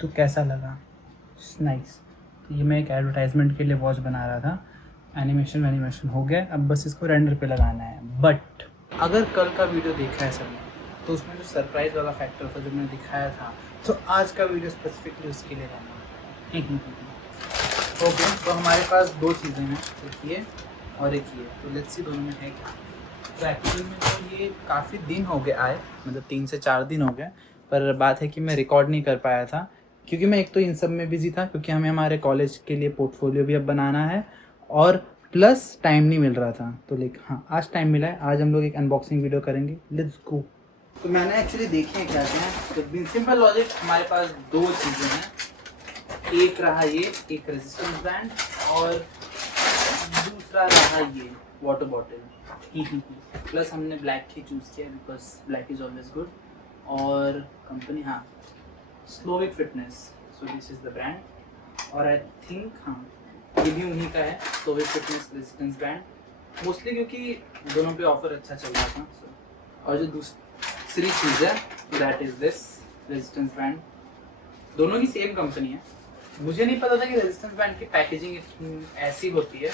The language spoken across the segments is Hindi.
तो कैसा लगा? नाइस। तो ये मैं एक एडवर्टाइजमेंट के लिए वॉच बना रहा था, एनिमेशन हो गया, अब बस इसको रेंडर पे लगाना है। बट अगर कल का वीडियो देखा है सबने, तो उसमें जो सरप्राइज वाला फैक्टर था जो मैंने दिखाया था, तो आज का वीडियो स्पेसिफिकली उसके लिए रहना है। ओके, तो हमारे पास दो चीज़ें हैं, एक ये और एक ये। तो लेट्स सी दोनों में है क्या। तो एक्चुअली में तो ये काफ़ी दिन हो गए आए, मतलब 3 से 4 दिन हो गए, पर बात है कि मैं रिकॉर्ड नहीं कर पाया था क्योंकि मैं एक तो इन सब में बिजी था, क्योंकि हमें हमारे कॉलेज के लिए पोर्टफोलियो भी अब बनाना है और प्लस टाइम नहीं मिल रहा था। तो लाइक हाँ, आज टाइम मिला है, आज हम लोग एक अनबॉक्सिंग वीडियो करेंगे। Let's go. तो मैंने एक्चुअली देखे हैं क्या क्या। तो सिंपल लॉजिक, हमारे पास दो चीज़ें हैं, एक रहा ये एक रेजिस्टेंस बैंड और दूसरा रहा ये वाटर बॉटल। प्लस हमने ब्लैक ही चूज़ किया because black is always good. और कंपनी, हाँ, Slovic fitness, so this is the brand. और आई थिंक हाँ, ये भी उन्हीं का है, Slovic fitness resistance band, mostly क्योंकि दोनों पे ऑफर अच्छा चल रहा था। और जो दूसरी चीज़ है that is this resistance band. दोनों की सेम कंपनी है। मुझे नहीं पता था कि रेजिस्टेंस बैंड की पैकेजिंग ऐसी होती है।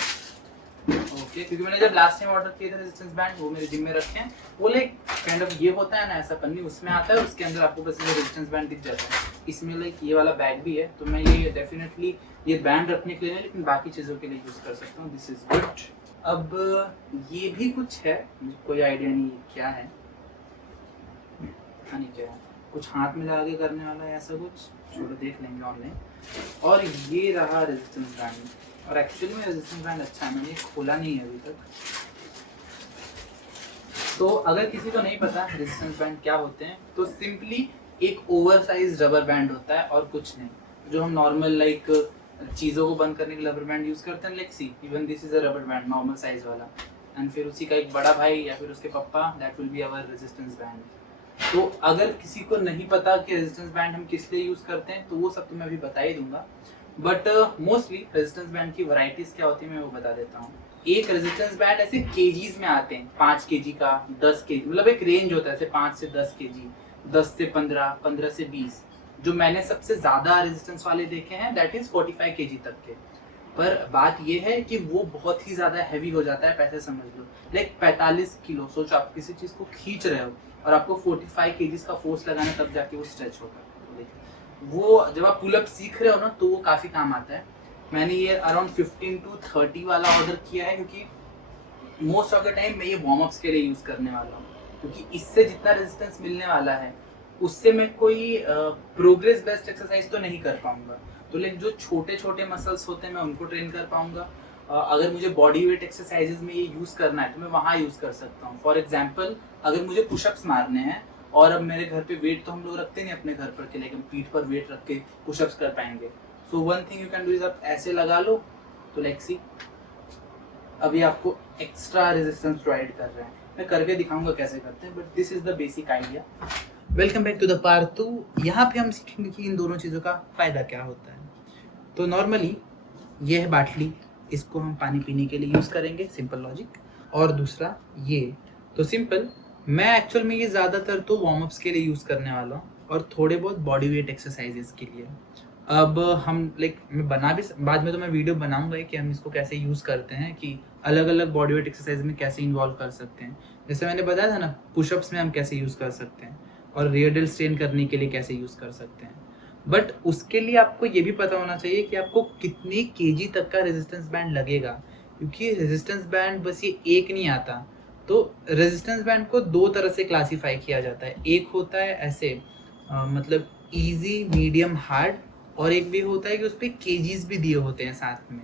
ओके, क्योंकि मैंने जब लास्ट टाइम ऑर्डर किए थे रेजिस्टेंस बैंड, वो मेरे जिम में रखे हैं, वो लाइक काइंड ऑफ ये होता है ना, ऐसा पन्नी उसमें आता है, उसके अंदर आपको बस ये रेजिस्टेंस बैंड दिख जाता है। इसमें लाइक ये वाला बैग भी है, तो मैं ये डेफिनेटली ये बैंड रखने के लिए नहीं, लेकिन बाकी चीज़ों के लिए यूज़ कर सकता हूँ। This is good. अब ये भी कुछ है, मुझे कोई आइडिया नहीं क्या है, पता नहीं क्या है, कुछ हाथ में लगा के करने वाला है ऐसा कुछ, छोड़ो देख लेंगे ऑनलाइन। और ये रहा रेजिस्टेंस बैंड, और एक्चुअली में रेजिस्टेंस बैंड अच्छा है, मैंने खोला नहीं है अभी तक। तो अगर किसी को नहीं पता रेजिस्टेंस बैंड क्या होते हैं, तो सिंपली एक ओवर साइज रबर बैंड होता है और कुछ नहीं। जो हम नॉर्मल लाइक चीज़ों को बंद करने के रबर बैंड यूज़ करते हैं, like see even this is a rubber band normal size वाला, एंड फिर उसी का एक बड़ा भाई या फिर उसके पापा, that will be our resistance band. तो अगर किसी को नहीं पता कि रेजिस्टेंस बैंड हम किस लिए यूज़ करते हैं, तो वो सब तो मैं अभी बता ही दूंगा। बट मोस्टली रेजिस्टेंस बैंड की वैरायटीज़ क्या होती है मैं वो बता देता हूँ। एक रेजिस्टेंस बैंड ऐसे केजीज में आते हैं, 5 केजी का, 10 केजी, मतलब एक रेंज होता है ऐसे 5 से 10 केजी, 10 से 15, 15 से 20। जो मैंने सबसे ज़्यादा रेजिस्टेंस वाले देखे हैं दैट इज़ 45 केजी तक के। पर बात ये है कि वो बहुत ही ज़्यादा हैवी हो जाता है, पैसे समझ लो लाइक 45 किलो। सोचो आप किसी चीज़ को खींच रहे हो और आपको 45 केजीज का फोर्स लगाना, तब जाके वो स्ट्रेच होगा। वो जब आप पुल अप सीख रहे हो ना, तो वो काफ़ी काम आता है। मैंने ये अराउंड 15 to 30 वाला ऑर्डर किया है, क्योंकि मोस्ट ऑफ द टाइम मैं ये वार्म अप्स के लिए यूज़ करने वाला हूँ, क्योंकि इससे जितना रेजिस्टेंस मिलने वाला है उससे मैं कोई प्रोग्रेस बेस्ड एक्सरसाइज तो नहीं कर पाऊंगा। तो लाइक जो छोटे छोटे मसल्स होते हैं मैं उनको ट्रेन कर पाऊंगा। अगर मुझे बॉडी वेट एक्सरसाइजेज में ये यूज़ करना है तो मैं वहाँ यूज़ कर सकता हूँ। फॉर एग्जाम्पल, अगर मुझे पुशअप्स मारने हैं, और अब मेरे घर पे वेट तो हम लोग रखते नहीं अपने घर पर के, लेकिन पीठ पर वेट रख के पुशअप्स कर पाएंगे। So one thing you can do is आप ऐसे लगा लो, तो लाइक सी अभी आपको एक्स्ट्रा रेजिस्टेंस प्रोवाइड कर रहे हैं। मैं करके दिखाऊंगा कैसे करते हैं, but this is the basic idea. Welcome back to the part 2। यहाँ पे हम सीखेंगे कि इन दोनों चीज़ों का फ़ायदा क्या होता है। तो नॉर्मली ये है बाटली, इसको हम पानी पीने के लिए यूज़ करेंगे, सिंपल लॉजिक। और दूसरा ये, तो सिंपल, मैं एक्चुअल में ये ज़्यादातर तो वार्म अप्स के लिए यूज़ करने वाला हूँ और थोड़े बहुत बॉडी वेट एक्सरसाइजेस के लिए। अब हम लाइक मैं बना भी, बाद में तो मैं वीडियो बनाऊंगा कि हम इसको कैसे यूज़ करते हैं, कि अलग अलग बॉडी वेट एक्सरसाइज में कैसे इन्वॉल्व कर सकते हैं। जैसे मैंने बताया था ना, पुशअप्स में हम कैसे यूज़ कर सकते हैं, और रियर डेल स्ट्रेन करने के लिए कैसे यूज़ कर सकते हैं। बट उसके लिए आपको ये भी पता होना चाहिए कि आपको कितने केजी तक का रेजिस्टेंस बैंड लगेगा, क्योंकि रेजिस्टेंस बैंड बस ये एक नहीं आता। तो रेजिस्टेंस बैंड को दो तरह से क्लासीफाई किया जाता है। एक होता है ऐसे मतलब इजी, मीडियम, हार्ड, और एक भी होता है कि उस पर केजीज भी दिए होते हैं साथ में।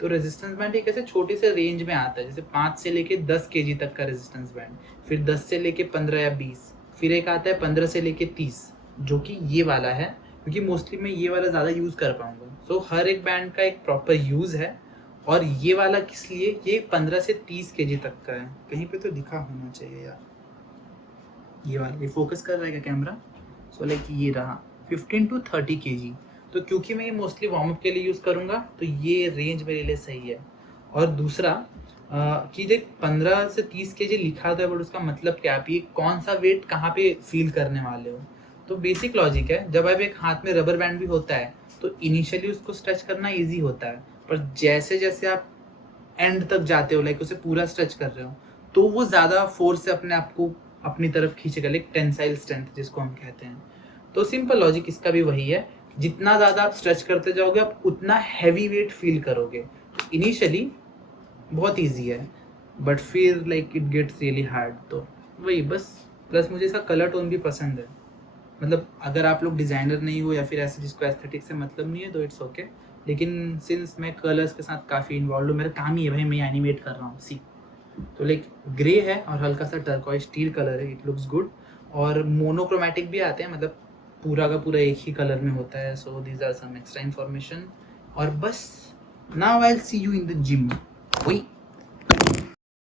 तो रेजिस्टेंस बैंड एक ऐसे छोटे से रेंज में आता है, जैसे 5 से लेके 10 केजी तक का रेजिस्टेंस बैंड, फिर 10 से लेके 15 या 20, फिर एक आता है 15 से लेके 30, जो कि ये वाला है, क्योंकि मोस्टली मैं ये वाला ज़्यादा यूज़ कर पाऊंगा। सो हर एक बैंड का एक प्रॉपर यूज़ है। और ये वाला किस लिए, ये 15 से 30 केजी तक का है। कहीं पे तो लिखा होना चाहिए यार, ये वाला, ये फोकस कर रहा है क्या कैमरा? सो लाइक ये रहा 15 to 30 केजी। तो क्योंकि मैं ये मोस्टली वार्म अप के लिए यूज़ करूँगा, तो ये रेंज मेरे लिए सही है। और दूसरा कि देख 15 से 30 केजी लिखा था, बट उसका मतलब क्या, आप ये कौन सा वेट कहाँ पे फील करने वाले हो। तो बेसिक लॉजिक है, जब अब एक हाथ में रबर बैंड भी होता है तो इनिशियली उसको स्ट्रेच करना इजी होता है, पर जैसे जैसे आप एंड तक जाते हो, लाइक उसे पूरा स्ट्रेच कर रहे हो, तो वो ज़्यादा फोर्स से अपने आप को अपनी तरफ खींचेगा, लाइक टेंसाइल स्ट्रेंथ जिसको हम कहते हैं। तो सिंपल लॉजिक इसका भी वही है, जितना ज़्यादा आप स्ट्रेच करते जाओगे आप उतना हैवी वेट फील करोगे। इनिशियली बहुत ईजी है, बट फिर like it gets really hard. तो वही बस, प्लस मुझे इसका कलर टोन भी पसंद है। मतलब अगर आप लोग डिज़ाइनर नहीं हो या फिर ऐसे जिसको एस्थेटिक से मतलब नहीं है तो इट्स ओके, लेकिन सिंस मैं कलर्स के साथ काफ़ी इन्वॉल्व हूँ, मेरा काम ही है भाई, मैं एनिमेट कर रहा हूँ सी। तो लाइक ग्रे है और हल्का सा टर्कोइज स्टील कलर है, इट लुक्स गुड। और मोनोक्रोमैटिक भी आते हैं, मतलब पूरा का पूरा एक ही कलर में होता है। So these are some extra information. और बस now I will see you in the gym. वही